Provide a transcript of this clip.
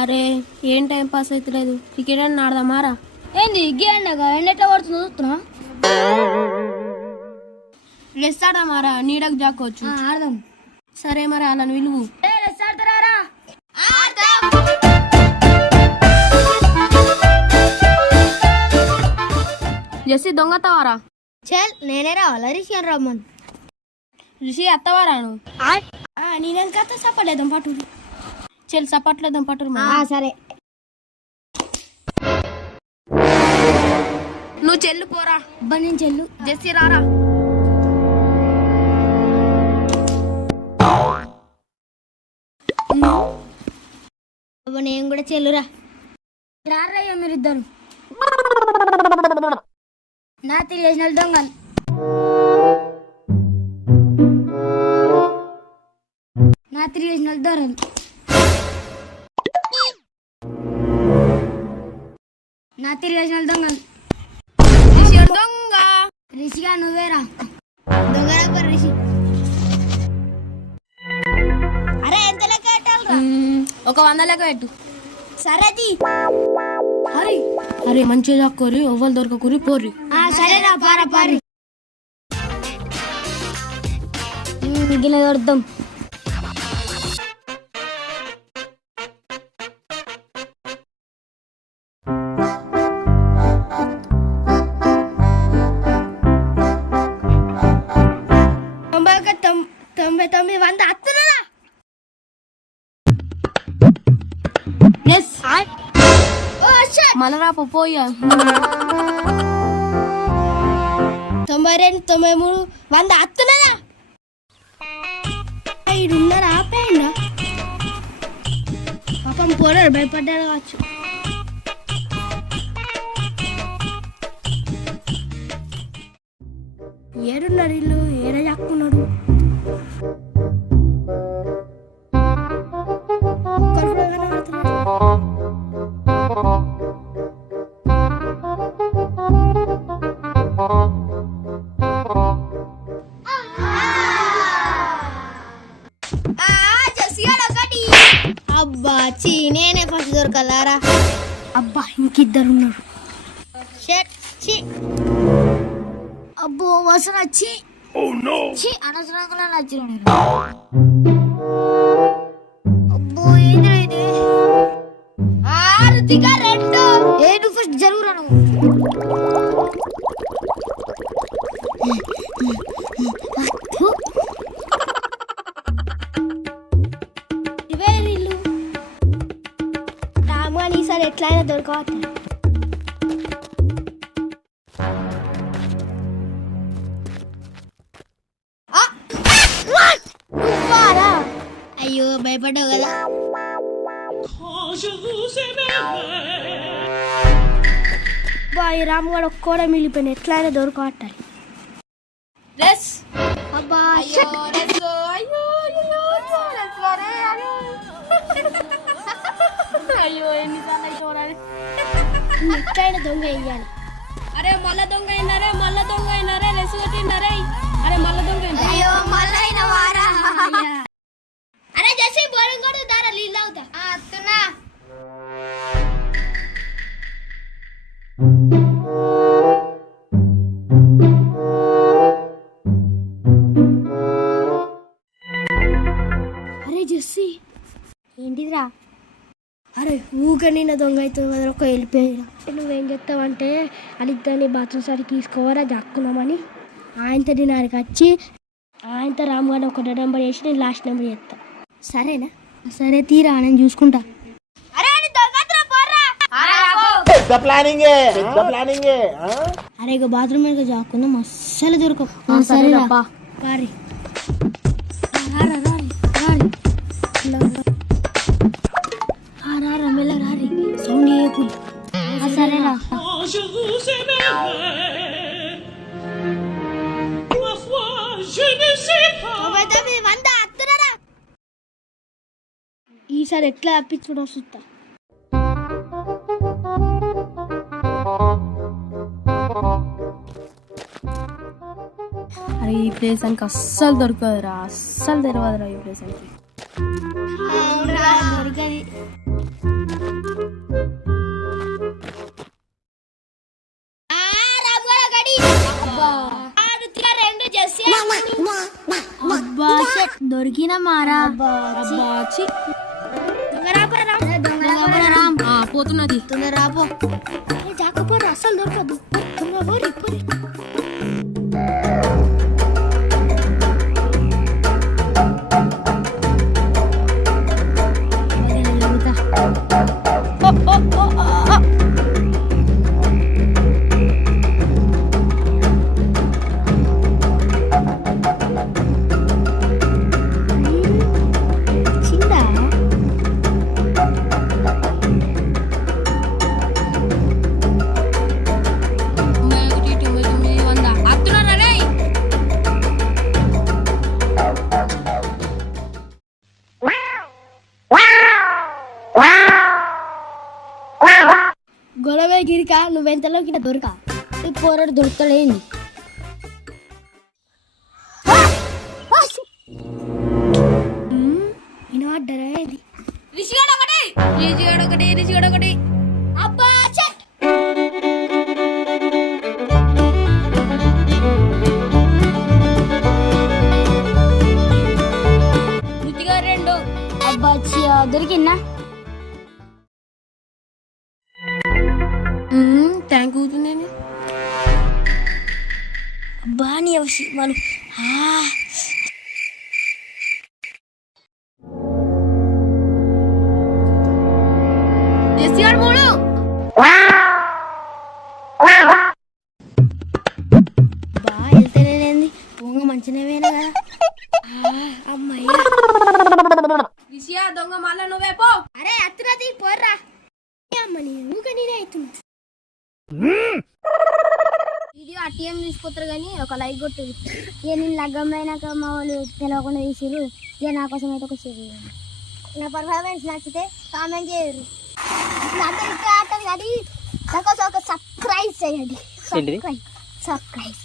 అరే ఏం time pass అవుతలేదు, క్రికెట్ అని ఆడదామారా? ఏంది గేండగా ఎండెట్లా పడుతుందో చూస్తున్నా. రెస్ ఆడదామారా? నీడకు జాకోవచ్చు. ఆడదాం. సరే మరి అలా విలువు. రెస్ ఆడతారా? జెస్సీ దొంగతవారా? చల్ నేనే రావాలా రిషి అని రమ్మను. రిషి అత్తవారా నువ్వు? నేనెంత సపలేదాం పట్టు. చెల్లి సపట్లేదాం పట్టురు. సరే నువ్వు చెల్లు పోరా. అబ్బా నేను చెల్లు. జెస్సీ రారా. అబ్బా నేను కూడా చెల్లురా. రారయ్యా మీరిద్దరు. నా తెలిసిన దొంగలు. నా తెలిసిన దొరలు. నా తెలిసిన దొంగలు. దొంగ రిషిగా నువ్వేరా దొంగ రిషి. అరే ఎంత లెక్క పెట్టాలరా? ఒక 100 లెక్క పెట్టు. సరేది. అరే అరే మంచిగా దాక్కోరి, ఎవ్వరు దొరకకూరి పోర్రి. సరేరా పారా పారి. మిగిలిన దొరుకుతాం. తొంభై 100 అత్తున్నారా? మలరా పోయా. 92, 93, 100 అత్తున్నారా? ఈడున్నారా? ఆపేయండా పాపం పోరాడు, భయపడ్డాడు కావచ్చు. ఏడున్నారు ఇల్లు? ఏడ చాక్కున్నాడు? అబ్బా చీ, నేనే ఫస్ట్ దొరకలారా. అబ్బా ఇంకిద్దరున్నారు. అబ్బో వసన వచ్చి అనవసరంగా నచ్చినాడు. అబ్బో ఏంద్రా ఇది? రుతిక 2. నువ్వు ఫస్ట్ జరుగురా. ఇల్లు రామాని ఈసారి ఎట్లయినా దొరకవచ్చు. అయ్యో భయపడ్డావు కదా. బాయ్ రాముగాడు ఒక్కడే మిగిలిపోయిన, ఎట్లయినా దొరకట్టాలి. అబ్బా అయ్యో ఎన్నిసార్లు అయితే చూడాలి. ఎట్లయినా దొంగ వేయాలి. అరే మల్ల దొంగ అయినారే, మల్ల దొంగ అయినారే, రెస్ కొట్టిండారే. అరే మల్ల దొంగ. అయ్యో మల్లైన వారా. అరే జెస్సీ బోరం కొడు దారా నీళ్ళు అవుతా. అత్తున్నా. అరే జెస్సీ ఏంటిదిరా? అరే ఊగా నిన్న దొంగ అవుతుంది ఒక వెళ్ళిపోయిరా. నువ్వేం చెప్తావంటే అడిగితే బాత్రూమ్ సారి తీసుకోవాలా జాక్కున్నామని ఆయనతో నేను ఆడికి వచ్చి ఆయనతో రామ్గాడు ఒక నెంబర్ వేసి నేను లాస్ట్ నెంబర్ చేస్తా. సరేనా? సరే తీరా, నేను చూసుకుంటా. అరే ఇక బాత్రూమ్ మీద జాక్కుందాం, అస్సలు దొరకవు. సరేనా పారి. మెల్ల రారి, సౌండ్ చేయకు. సరేనా? ఈసారి ఎట్లా అప్పించుకుంటూ వస్తా. అరే ఈ ప్లేస్ అంక అస్సలు దొరకదురా, అస్సలు తెరవదురా ఈ ప్లేస్ అంకి. దొరికది. దొరికిన మారా పోతున్నది రాపో జాకపోతే అస్సలు దొరకదు గొడవ గిరిక నువ్వెంతలోకి దొరక ఈ పోరాడు దొరుకుతాడేంది వినవాడ్డరా ఇది రిషిగాడు ఒకటి అబ్బా చెట్ రుచిగా 2 అబ్బా దొరికిందా ట్యాంక్ అవుతుంది అబ్బా నీ వాళ్ళు రిషిగాడు 3 బా వెళ్తేనేంది పొంగ మంచిగా పోయినా కదా అమ్మాయి రిషియా దొంగ మళ్ళా నువ్వే పో. అరే అత్తురది పోర్రా అమ్మ నీ ఊక నేనే అవుతున్నా ఇది అట్టిఎం తీసుకొస్తారు కానీ ఒక లైక్ కొట్టు ఇక నేను లగ్గమైనాక మా వాళ్ళు తెలవకుండా తీసిరు ఇక నా కోసం అయితే ఒక షేర్ చేయండి నా పర్ఫార్మెన్స్ నచ్చితే కామెంట్ చేయరు అందరికీ ఆటం కానీ నా కోసం ఒక సబ్స్క్రైబ్ చేయండి సబ్స్క్రైబ్